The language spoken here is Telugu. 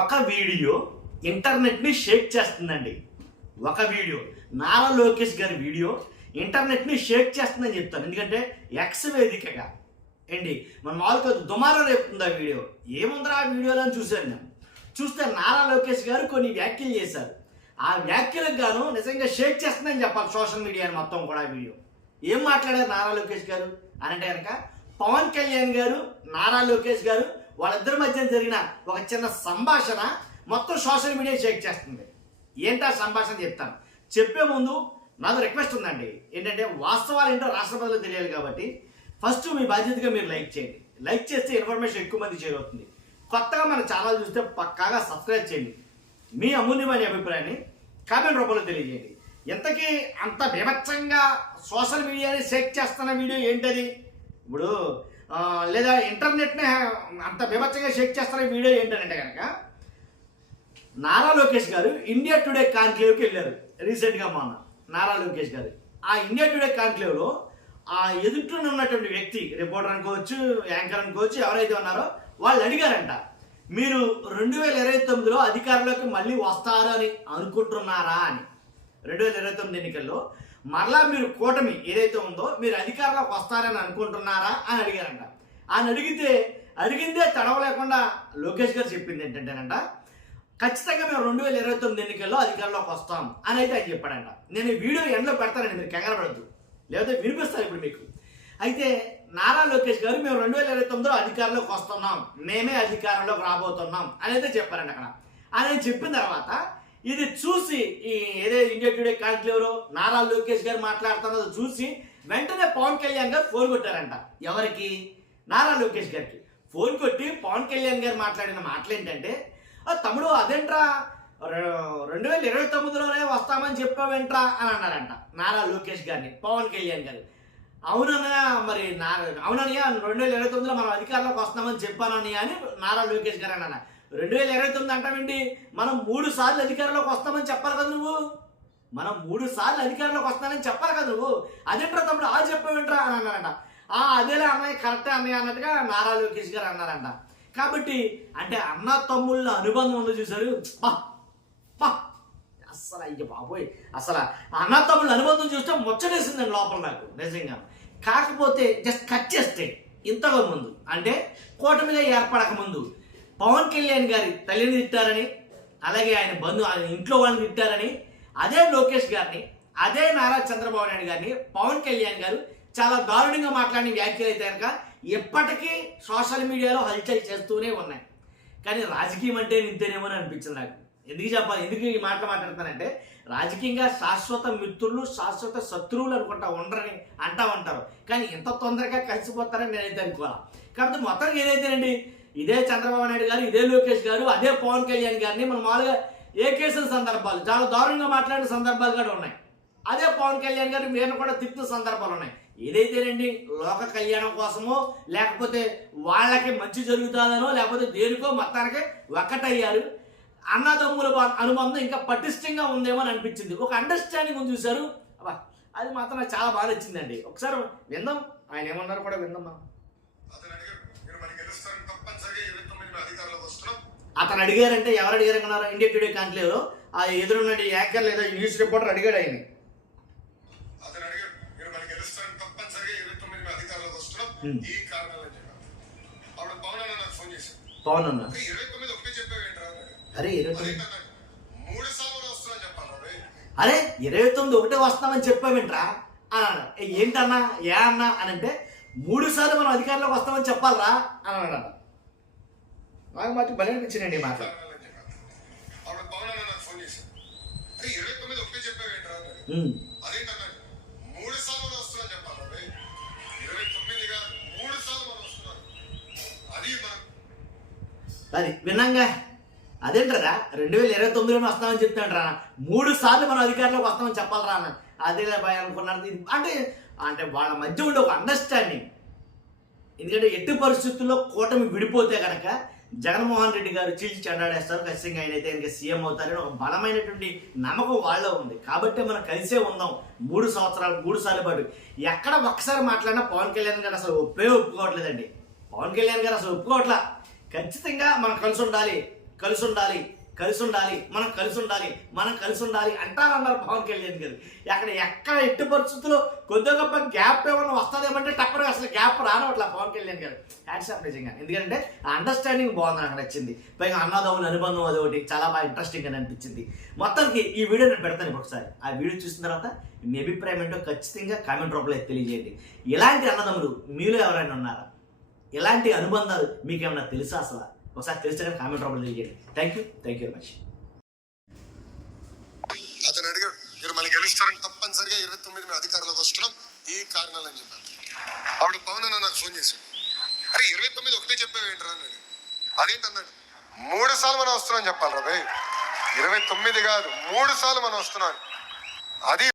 ఒక వీడియో ఇంటర్నెట్ని షేక్ చేస్తుందండి. ఒక వీడియో నారా లోకేష్ గారి వీడియో ఇంటర్నెట్ని షేక్ చేస్తుందని చెప్తాను. ఎందుకంటే ఎక్స్ వేదికగా ఏంటి మన మామూలుగా దుమారం రేపుతుంది ఆ వీడియో. ఏముందరా ఆ వీడియోలో అని చూశాను నేను. చూస్తే నారా లోకేష్ గారు కొన్ని వ్యాఖ్యలు చేశారు. ఆ వ్యాఖ్యలకు గాను నిజంగా షేక్ చేస్తుందని చెప్పాలి సోషల్ మీడియాని మొత్తం కూడా. ఆ వీడియో ఏం మాట్లాడారు నారా లోకేష్ గారు అని అంటే కనుక, పవన్ కళ్యాణ్ గారు నారా లోకేష్ గారు వాళ్ళిద్దరి మధ్య జరిగిన ఒక చిన్న సంభాషణ మొత్తం సోషల్ మీడియా షేక్ చేస్తుంది. ఏంటా సంభాషణ చెప్తాను. చెప్పే ముందు నాకు రిక్వెస్ట్ ఉందండి. ఏంటంటే వాస్తవాలు ఏంటో రాష్ట్ర ప్రజలకు తెలియాలి కాబట్టి ఫస్ట్ మీ బాధ్యతగా మీరు లైక్ చేయండి. లైక్ చేస్తే ఇన్ఫర్మేషన్ ఎక్కువ మంది చేరుతుంది. కొత్తగా మన ఛానల్ చూస్తే పక్కాగా సబ్స్క్రైబ్ చేయండి. మీ అమూల్యమైన అభిప్రాయాన్ని కామెంట్ రూపంలో తెలియజేయండి. ఇంతకీ అంత బీభత్సంగా సోషల్ మీడియాని షేక్ చేస్తున్న వీడియో ఏంటది? ఇప్పుడు లేదా ఇంటర్నెట్ని అంత బీభత్సంగా షేక్ చేస్తున్న వీడియో ఏంటంటే కనుక, నారా లోకేష్ గారు ఇండియా టుడే కాన్క్లేవ్కి వెళ్ళారు రీసెంట్గా. మొన్న నారా లోకేష్ గారు ఆ ఇండియా టుడే కాన్క్లేవ్లో ఆ ఎదుటిలో ఉన్నటువంటి వ్యక్తి, రిపోర్టర్ అనుకోవచ్చు, యాంకర్ అనుకోవచ్చు, ఎవరైతే ఉన్నారో వాళ్ళు అడిగారంట, మీరు 2029లో అధికారంలోకి మళ్ళీ వస్తారు అని అనుకుంటున్నారా అని. 2029 ఎన్నికల్లో మరలా మీరు కూటమి ఏదైతే ఉందో మీరు అధికారంలోకి వస్తారని అనుకుంటున్నారా అని అడిగారంట. ఆయన అడిగిందే తడవలేకుండా లోకేష్ గారు చెప్పింది ఏంటంటేనంట, ఖచ్చితంగా మేము 2029 ఎన్నికల్లో అధికారంలోకి వస్తాం అని అయితే ఆయన చెప్పాడంట. నేను ఈ వీడియో ఎండ్లో పెడతానండి, మీరు కంగారు పడద్దు, లేకపోతే వినిపిస్తాను ఇప్పుడు మీకు. అయితే నారా లోకేష్ గారు మేము 2029లో అధికారంలోకి వస్తున్నాం, మేమే అధికారంలోకి రాబోతున్నాం అని అయితే చెప్పారండి అక్కడ. ఆయన చెప్పిన తర్వాత ఇది చూసి ఈ ఏదైతే ఇండియా టుడే కాన్క్లేవ్లో నారా లోకేష్ గారు మాట్లాడుతున్నదో చూసి వెంటనే పవన్ కళ్యాణ్ గారు ఫోన్ కొట్టారంట. ఎవరికి? నారా లోకేష్ గారికి ఫోన్ కొట్టి పవన్ కళ్యాణ్ గారు మాట్లాడిన మాటలు ఏంటంటే, తమ్ముడు అదేంట్రా 2029లోనే వస్తామని చెప్పావేంట్రా అని అన్నారంట నారా లోకేష్ గారిని పవన్ కళ్యాణ్ గారు. అవునన్నా, మరి అవునన్నయ్య 2029లో మనం అధికారంలోకి వస్తామని చెప్పానన్నయ్య అని నారా లోకేష్ గారు అన్న. 2029 అంటామేంటి? మనం 3 సార్లు అధికారంలోకి వస్తామని చెప్పాలి కదా నువ్వు. మనం 3 సార్లు అధికారంలోకి వస్తానని చెప్పాలి కదా నువ్వు. అదేంట్రా తమ్ముడు ఆ చెప్పావేంట్రా అని అన్నారంట. అదేలే అన్నయ్య, కరెక్టే అన్నయ్య అన్నట్టుగా నారా లోకేష్ గారు అన్నారంట. కాబట్టి అంటే అన్న తమ్ముళ్ళ అనుబంధం ఉందో చూసారు. అసలు అయ్య బాబోయ్, అసలు అన్న తమ్ముళ్ళ అనుబంధం చూస్తే ముచ్చటేసిందండి లోపల నాకు నిజంగా. కాకపోతే జస్ట్ కట్ చేస్తే ఇంతకు ముందు అంటే కూటమిగా ఏర్పడక ముందు పవన్ కళ్యాణ్ గారి తల్లిని తిట్టారని, అలాగే ఆయన ఇంట్లో వాళ్ళని తిట్టారని, అదే లోకేష్ గారిని, అదే నారా చంద్రబాబు నాయుడు గారిని పవన్ కళ్యాణ్ గారు చాలా దారుణంగా మాట్లాడిన వ్యాఖ్యలు అయితే కనుక ఎప్పటికీ సోషల్ మీడియాలో హల్చల్ చేస్తూనే ఉన్నాయి. కానీ రాజకీయం అంటే ఇంతేనేమో అని అనిపించింది నాకు. ఎందుకు చెప్పాలి, ఎందుకు ఈ మాటలు మాట్లాడతానంటే, రాజకీయంగా శాశ్వత మిత్రులు శాశ్వత శత్రువులు అనుకుంటా ఉండరని అంటా ఉంటారు. కానీ ఇంత తొందరగా కలిసిపోతారని నేనైతే అనుకోవాలి. కాబట్టి మొత్తానికి ఏదైతేనండి, ఇదే చంద్రబాబు నాయుడు గారు, ఇదే లోకేష్ గారు, అదే పవన్ కళ్యాణ్ గారిని మనం మామూలుగా కేసుల సందర్భాలు చాలా దారుణంగా మాట్లాడిన సందర్భాలు కూడా ఉన్నాయి. అదే పవన్ కళ్యాణ్ గారు వీరిని కూడా తిప్పుతున్న సందర్భాలు ఉన్నాయి. ఏదైతేనండి లోక కళ్యాణం కోసమో, లేకపోతే వాళ్ళకి మంచి జరుగుతుందనో, లేకపోతే దేనికో మొత్తానికి ఒక్కటయ్యారు. అన్నదమ్ముల అనుబంధం ఇంకా పటిష్టంగా ఉందేమో అని అనిపించింది. ఒక అండర్స్టాండింగ్ ఉంది చూసారు. అబ్బా, అది మాత్రం నాకు చాలా బాగా నచ్చిందండి. ఒకసారి విందాం, ఆయన ఏమన్నారు కూడా విందామా. అతను అడిగారంటే ఎవరు అడిగారు అన్నారు? ఇండియా టుడే కాన్క్లేవ్లో ఆ ఎదురున్న యాంకర్ లేదా న్యూస్ రిపోర్టర్ అడిగాడు ఆయన. పవన్ అన్న అరే 29 ఒకటే వస్తామని చెప్పావేంట్రా అన్నాడు. ఏంటన్నా ఏ అన్నా అని అంటే, 3 సార్లు మనం అధికారంలోకి వస్తామని చెప్పాలరా అని అన్నాడు. నాకు మాత్రం భలే అనిపించిందండి ఈ మాట. అది విన్నాంగా. అదేంటరా 2029లోనే వస్తామని చెప్తాంట్రా, 3 సార్లు మనం అధికారంలోకి వస్తామని చెప్పాలరా అన్న. అదేలే భయ అనుకున్నాను. అంటే వాళ్ళ మధ్య ఉండే ఒక అండర్స్టాండింగ్. ఎందుకంటే ఎట్టి పరిస్థితుల్లో కూటమి విడిపోతే కనుక జగన్మోహన్ రెడ్డి గారు చీల్చి చెండాడేస్తారు, ఖచ్చితంగా ఆయన అయితే ఇంకా సీఎం అవుతారని ఒక బలమైనటువంటి నమ్మకం వాళ్ళలో ఉంది. కాబట్టి మనం కలిసే ఉందాం 3 సంవత్సరాలు 3 సార్లు పాటు. ఎక్కడ ఒక్కసారి మాట్లాడినా పవన్ కళ్యాణ్ గారు అసలు ఒప్పుకోవట్లేదండి. పవన్ కళ్యాణ్ గారు అసలు ఒప్పుకోవట్లా. ఖచ్చితంగా మనం కలిసి ఉండాలి, కలిసి ఉండాలి, కలిసి ఉండాలి, మనం కలిసి ఉండాలి, మనం కలిసి ఉండాలి అంటారన్నారు పవన్ కళ్యాణ్ గారు. ఎక్కడ ఎట్టి పరిస్థితుల్లో కొద్దిగా గొప్ప గ్యాప్ ఏమన్నా వస్తుందేమంటే టప్పర్ అసలు గ్యాప్ రానట్లా పవన్ కళ్యాణ్ గారు. హ్యాట్సాప్ నిజంగా. ఎందుకంటే ఆ అండర్స్టాండింగ్ బాగుంది, నాకు నచ్చింది. పైగా అన్నదమ్ముల అనుబంధం అది ఒకటి చాలా బాగా ఇంట్రెస్టింగ్ అని అనిపించింది. మొత్తానికి ఈ వీడియో నేను పెడతాను ఇప్పుడు ఒకసారి. ఆ వీడియో చూసిన తర్వాత మీ అభిప్రాయం ఏంటో ఖచ్చితంగా కామెంట్ రూపంలో తెలియజేయండి. ఎలాంటి అన్నదమ్ములు మీలో ఎవరైనా ఉన్నారా? ఎలాంటి అనుబంధాలు మీకేమైనా తెలుసా? అసలు ఒకసారి తెలిస్తే కానీ కామెంట్ రూపంలో తెలియజేయండి. Thank you very much. అతను అడిగాడు, మీరు మళ్ళీ గెలుస్తారని, తప్పనిసరిగా 29 మేము అధికారంలోకి వస్తున్నాం ఈ కారణాలు అని చెప్పారు. ఆవిడ పవన్ అన్న నాకు ఫోన్ చేశాడు, అరే 29 ఒకటే చెప్పావేంట్రా అన్నాడు. అదేంటన్నాడు, 3 సార్లు మనం వస్తున్నాం చెప్పాలి రా భయ్, 29 కాదు 3 సార్లు మనం వస్తున్నాం. అది